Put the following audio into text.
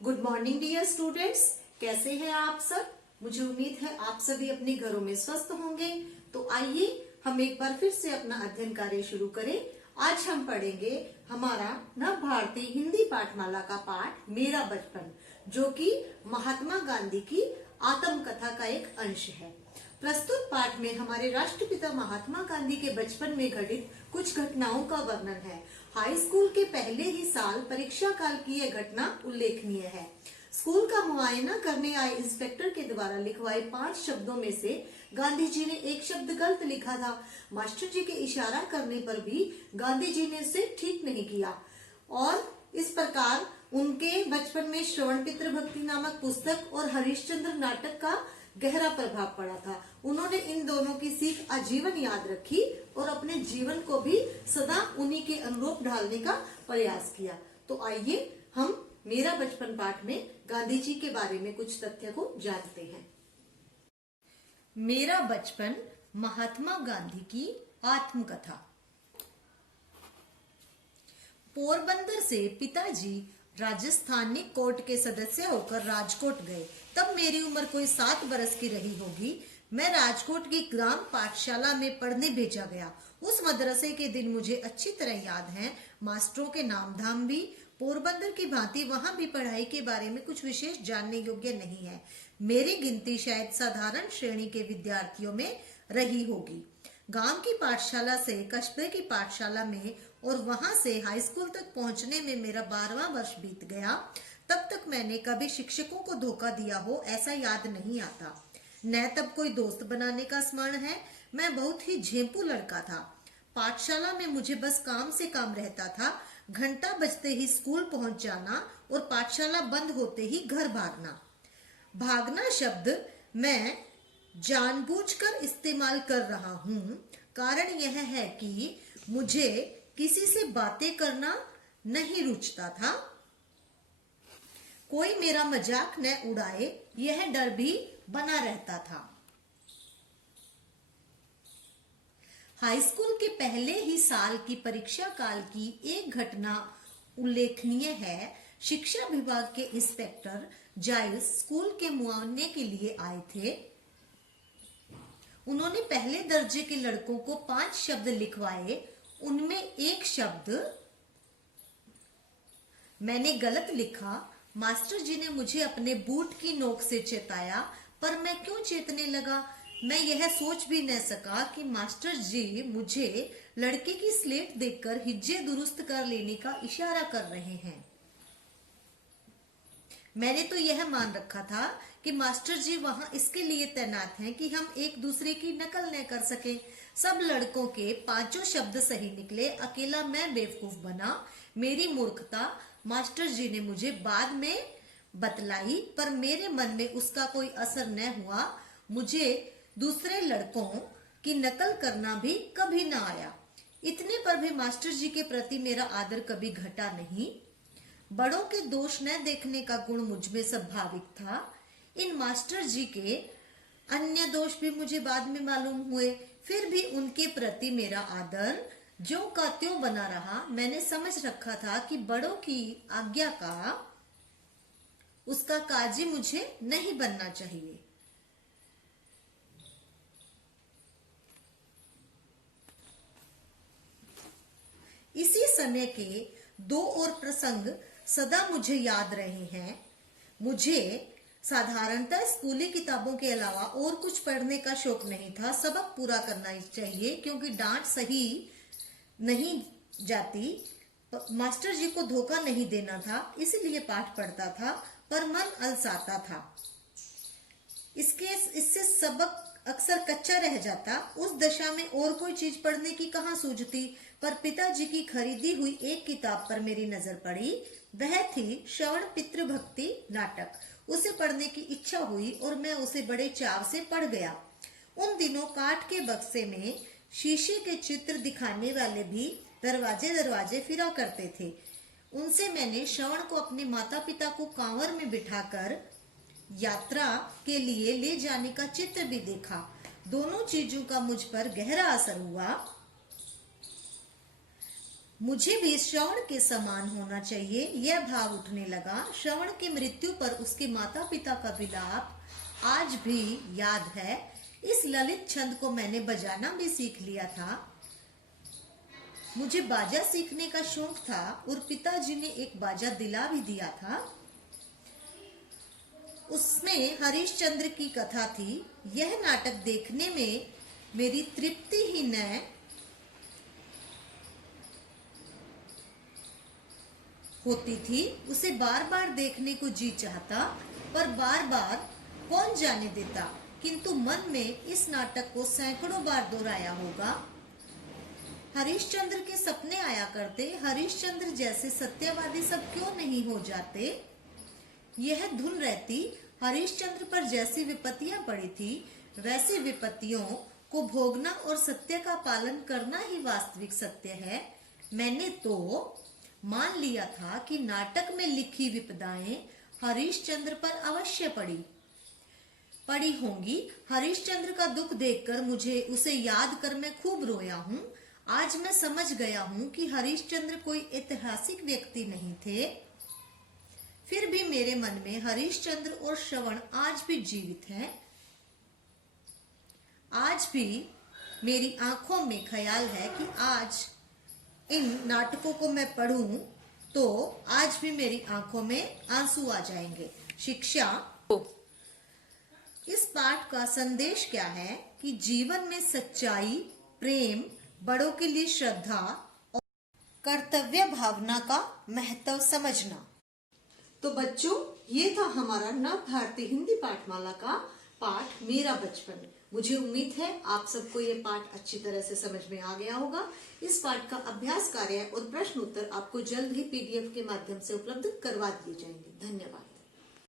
Good morning dear students. कैसे हैं आप सब। मुझे उम्मीद है आप सभी अपने घरों में स्वस्थ होंगे। तो आइए हम एक बार फिर से अपना अध्ययन कार्य शुरू करें। आज हम पढ़ेंगे हमारा नव भारतीय हिंदी पाठमाला का पाठ मेरा बचपन, जो कि महात्मा गांधी की आत्मकथा का एक अंश है। प्रस्तुत पाठ में हमारे राष्ट्रपिता महात्मा गांधी के बचपन में घटित कुछ घटनाओं का वर्णन है। हाई स्कूल के पहले ही साल परीक्षा काल की यह घटना उल्लेखनीय है। स्कूल का मुआयना करने आए इंस्पेक्टर के द्वारा लिखवाए 5 शब्दों में से गांधी जी ने एक शब्द गलत लिखा था। मास्टर जी के इशारा करने पर भी गांधी जी ने उसे ठीक नहीं किया और इस प्रकार उनके बचपन में श्रवण पितृभक्ति नामक पुस्तक और हरिश्चंद्र नाटक का गहरा प्रभाव पड़ा था। उन्होंने इन दोनों की सीख आजीवन याद रखी और अपने जीवन को भी सदा उन्हीं के अनुरूप ढालने का प्रयास किया। तो आइए हम मेरा बचपन पाठ में गांधी जी के बारे में कुछ तथ्य को जानते हैं। मेरा बचपन, महात्मा गांधी की आत्मकथा। पोरबंदर से पिताजी राजस्थानी कोर्ट के सदस्य होकर राजकोट गए। तब मेरी उम्र कोई 7 बरस की रही होगी। मैं राजकोट की ग्राम पाठशाला में पढ़ने भेजा गया। उस मदरसे के दिन मुझे अच्छी तरह याद हैं। मास्टरों के नाम धाम भी पोरबंदर की भांति वहां भी पढ़ाई के बारे में कुछ विशेष जानने योग्य नहीं है। मेरी गिनती शायद साधारण श्रेणी के विद्यार्थियों में रही होगी। गांव की पाठशाला से कस्बे की पाठशाला में और वहां से हाई स्कूल तक पहुंचने में मेरा 12वां वर्ष बीत गया। तब तक मैंने कभी शिक्षकों को धोखा दिया हो ऐसा याद नहीं आता। न तब कोई दोस्त बनाने का स्मरण है। मैं बहुत ही झेंपू लड़का था। पाठशाला में मुझे बस काम से काम रहता था। घंटा बजते ही स्कूल पहुंच जाना और पाठशाला बंद होते ही घर भागना। भागना शब्द मैं जानबूझकर इस्तेमाल कर रहा हूँ। कारण यह है कि मुझे किसी से बातें करना नहीं रुचता था। कोई मेरा मजाक न उड़ाए, यह डर भी बना रहता था। हाई स्कूल के पहले ही साल की परीक्षा काल की एक घटना उल्लेखनीय है। शिक्षा विभाग के इंस्पेक्टर जाइल्स स्कूल के मुआयने के लिए आए थे। उन्होंने पहले दर्जे के लड़कों को 5 शब्द लिखवाए। उनमें एक शब्द मैंने गलत लिखा। मास्टर जी ने मुझे अपने बूट की नोक से चेताया, पर मैं क्यों चेतने लगा? मैं यह सोच भी न सका कि मास्टर जी मुझे लड़के की स्लेट देखकर हिज्जे दुरुस्त कर लेने का इशारा कर रहे हैं। मैंने तो यह मान रखा था कि मास्टर जी वहां इसके लिए तैनात हैं कि हम एक दूसरे की नकल न कर सके। सब लड़कों के 5 शब्द सही निकले, अकेला मैं बेवकूफ बना। मेरी मूर्खता मास्टर जी ने मुझे बाद में बतलाई, पर मेरे मन में उसका कोई असर न हुआ। मुझे दूसरे लड़कों की नकल करना भी कभी न आया। इतने पर भी मास्टर जी के प्रति मेरा आदर कभी घटा नहीं। बड़ों के दोष न देखने का गुण मुझमें स्वाभाविक था। इन मास्टर जी के अन्य दोष भी मुझे बाद में मालूम हुए। फिर भी उनके प्रति मेरा आदर ज्यों का त्यों बना रहा। मैंने समझ रखा था कि बड़ों की आज्ञा का उसका काजी मुझे नहीं बनना चाहिए। इसी समय के 2 और प्रसंग सदा मुझे याद रहे हैं। मुझे साधारणतः स्कूली किताबों के अलावा और कुछ पढ़ने का शौक नहीं था। सबक पूरा करना चाहिए क्योंकि डांट सही नहीं जाती। मास्टर जी को धोखा नहीं देना था, इसलिए पाठ पढ़ता था, पर मन अलसाता था। इससे सबक अक्सर कच्चा रह जाता। उस दशा में और कोई चीज पढ़ने की कहाँ सूझती। पर पिताजी की खरीदी हुई एक किताब पर मेरी नजर पड़ी। वह थी श्रवण पितृभक्ति नाटक। उसे पढ़ने की इच्छा हुई और मैं उसे बड़े चाव से पढ़ गया। उन दिनों काठ के बक्से में शीशे के चित्र दिखाने वाले भी दरवाजे फिरा करते थे। उनसे मैंने श्रवण को अपने माता पिता को कांवर में बिठाकर यात्रा के लिए ले जाने का चित्र भी देखा। दोनों चीजों का मुझ पर गहरा असर हुआ। मुझे भी श्रवण के समान होना चाहिए, यह भाव उठने लगा। श्रवण की मृत्यु पर उसके माता पिता का विलाप आज भी याद है। इस ललित छंद को मैंने बजाना भी सीख लिया था। मुझे बाजा सीखने का शौक था और पिताजी ने एक बाजा दिला भी दिया था। उसमें हरिश्चंद्र की कथा थी। यह नाटक देखने में मेरी तृप्ति ही न होती थी, उसे बार बार देखने को जी चाहता, पर बार बार कौन जाने देता। किंतु मन में इस नाटक को सैकड़ों बार दोहराया होगा। हरिश्चंद्र के सपने आया करते, हरिश्चंद्र जैसे सत्यवादी सब क्यों नहीं हो जाते। यह धुन रहती, हरिश्चंद्र पर जैसी विपत्तियां पड़ी थी, वैसी विपत्तियों को भोगना और सत्य का पालन करना ही वास्तविक सत्य है। मैंने तो मान लिया था कि नाटक में लिखी विपदाएं हरिश्चंद्र पर अवश्य पड़ी होंगी। हरिश्चंद्र का दुख देखकर मुझे उसे याद कर मैं खूब रोया हूँ। आज मैं समझ गया हूँ कि हरिश्चंद्र कोई ऐतिहासिक व्यक्ति नहीं थे। फिर भी मेरे मन में हरिश्चंद्र और श्रवण आज भी जीवित हैं। आज भी मेरी आंखों में ख्याल है कि आज इन नाटकों को मैं पढ़ूं तो आज भी मेरी आंखों में आंसू आ जाएंगे। शिक्षा। इस पाठ का संदेश क्या है कि जीवन में सच्चाई, प्रेम, बड़ों के लिए श्रद्धा और कर्तव्य भावना का महत्व समझना। तो बच्चों, ये था हमारा नव भारतीय हिंदी पाठमाला का पाठ मेरा बचपन। मुझे उम्मीद है आप सबको ये पाठ अच्छी तरह से समझ में आ गया होगा। इस पाठ का अभ्यास कार्य और प्रश्न उत्तर आपको जल्द ही PDF के माध्यम से उपलब्ध करवा दिए जाएंगे। धन्यवाद।